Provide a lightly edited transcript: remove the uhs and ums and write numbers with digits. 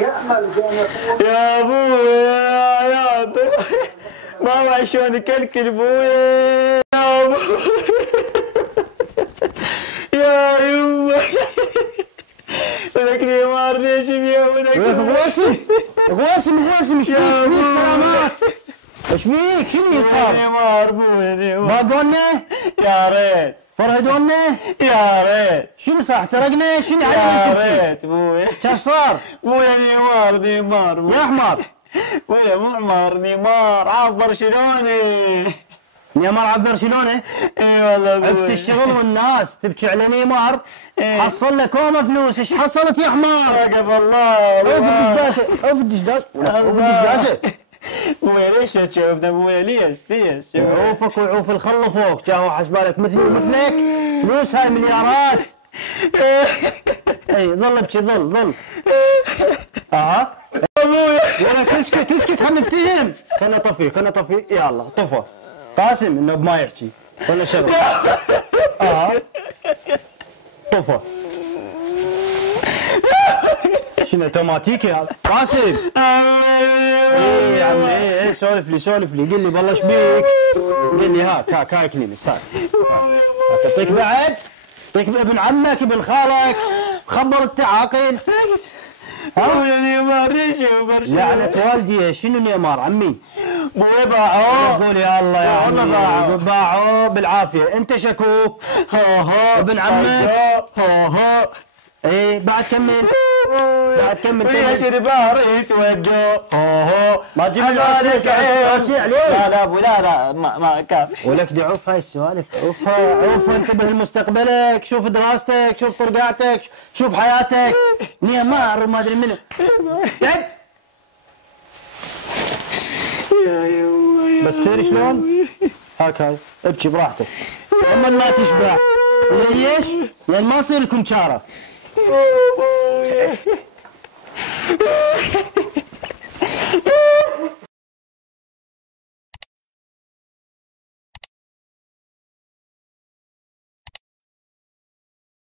يأمل بأن يكون يا ابويا يا ابويا ما وحشون كلكل ابويا يا ابويا يا يمه ولك نيمار ليش بيومك غواسم غواسم غواسم ايش فيك ايش فيك سلامات ايش فيك شنو صار؟ نيمار ابويا نيمار باقونا يا ريت فرهدونا يا ريت شنو صار احترقنا شنو يا عليك ريت ابويا كيف صار؟ ابويا نيمار يا حمار ابويا مو حمار نيمار عاف برشلوني نيمار على برشلونه اي والله ابويا عفت الشغل والناس تبكي على نيمار حصل لك كومه فلوس ايش حصلت يا حمار؟ وقف الله عوف الدشداشه عوف الدشداشه عوف الدشداشه ابويا ليش تشوفنا ابويا ليش؟ عوفك وعوف الخلفوك جاهو حسبالك مثلي ومثلك فلوس هاي مليارات اي ظل ابكي ظل اها ابويا ولك اسكت خلنا نفتهم خلنا طفي يلا طفى قاسم انه بما يحكي خلنا شغل طفى شنو اوتوماتيكي هذا قاسم يا عمي سولف لي قل لي بالله ايش بيك قل لي هاك كنينس هاك اعطيك بعد اعطيك ابن عمك ابن خالك خبر التعاقل ابويا نيمار ليش برشلونة لعنة والدي شنو نيمار عمي ابويا باعوه قول يا الله يا والله عمي باعوه بالعافية انت شكوك ابن عمك ايه بعد كمل ليش باع رئيس وجو ما تجيب لي عوتشي عليه لا ابوي لا ما كاف ولك دي عوف هاي السوالف عوف انتبه لمستقبلك شوف دراستك شوف طرقاتك شوف حياتك نيمار وما ادري منو قعد بس تدري شلون؟ هاي ابكي براحتك اما ما تشبع ليش؟ لان ما يصير لكم شاره